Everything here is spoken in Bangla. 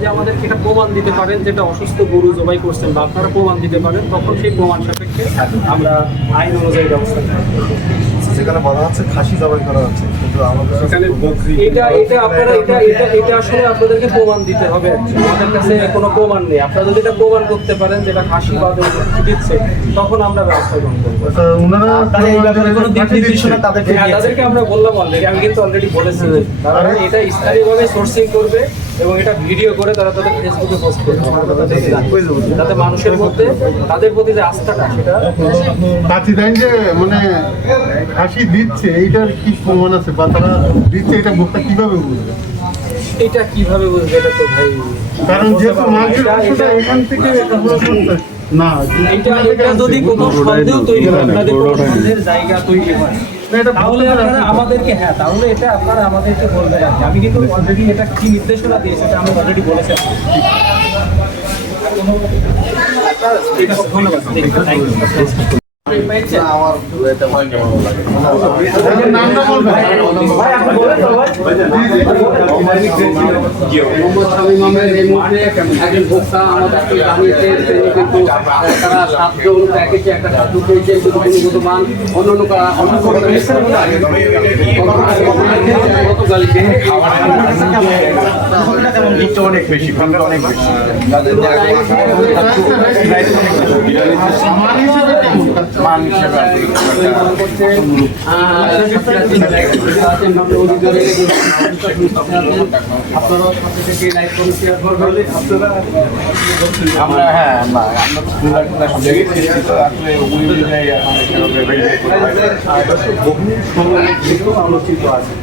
যে আমাদেরকে এটা প্রমাণ দিতে পারেন যেটা অসুস্থ গরু জবাই করছেন বা আপনারা প্রমাণ দিতে পারেন, তখন সেই প্রমাণ সাপেক্ষে আমরা আইন অনুযায়ী ব্যবস্থা নেব। যেখানে বলা হচ্ছে খাসি জবাই করা হচ্ছে, কিন্তু আমাদের সেখানে এটা আসলে আপনাদেরকে প্রমাণ দিতে হবে। আমাদের কাছে কোনো প্রমাণ নেই। আপনারা যদি এটা প্রমাণ করতে পারেন যেটা খাসি বা দিচ্ছে, তখন আমরা ব্যবস্থা গ্রহণ করবো। তাদেরকে আমরা বললাম অলরেডি, আমি কিন্তু অলরেডি বলেছি তারা এটা স্থানীয়ভাবে সোর্সিং করবে এবং এটা ভিডিও করে তারা তাদের ফেসবুকে পোস্ট করবে, যাতে মানুষের মধ্যে তাদের প্রতি যে আস্থাটা সেটা কাছে দেন যে মানে হাসি দিচ্ছে এইটার কি প্রমাণ আছে বা তারা দিচ্ছে এটা ভোক্তা কিভাবে বুঝবে? এটা কিভাবে বুঝবে? এটা তো ভাই, কারণ যেহেতু মাংসের অংশটা এখান থেকে না, এটা যদি কোনো সন্দেহ তৈরি হয়, আপনাদের কোনো সন্দেহের জায়গা তৈরি হয়, তাহলে আপনারা আমাদেরকে তাহলে এটা আপনারা আমাদেরকে বলবেন। আমি কিন্তু অলরেডি এটা কি নির্দেশনা দিয়েছে এটা আমি অলরেডি বলেছি। ধন্যবাদ। আমার এটা ভাই কেমন লাগে নামটা বলবেন। একজন ভোক্তা আমাদেরকে জানিয়েছে কিন্তু তারা 7 জন প্যাকেজে একটা খাদ্য পেয়েছে, গুণগত মান অন্যান্য অনেক বেশি অনেক বেশি মান হিসেবে আমরা আমরা আসলে আলোচিত আছে।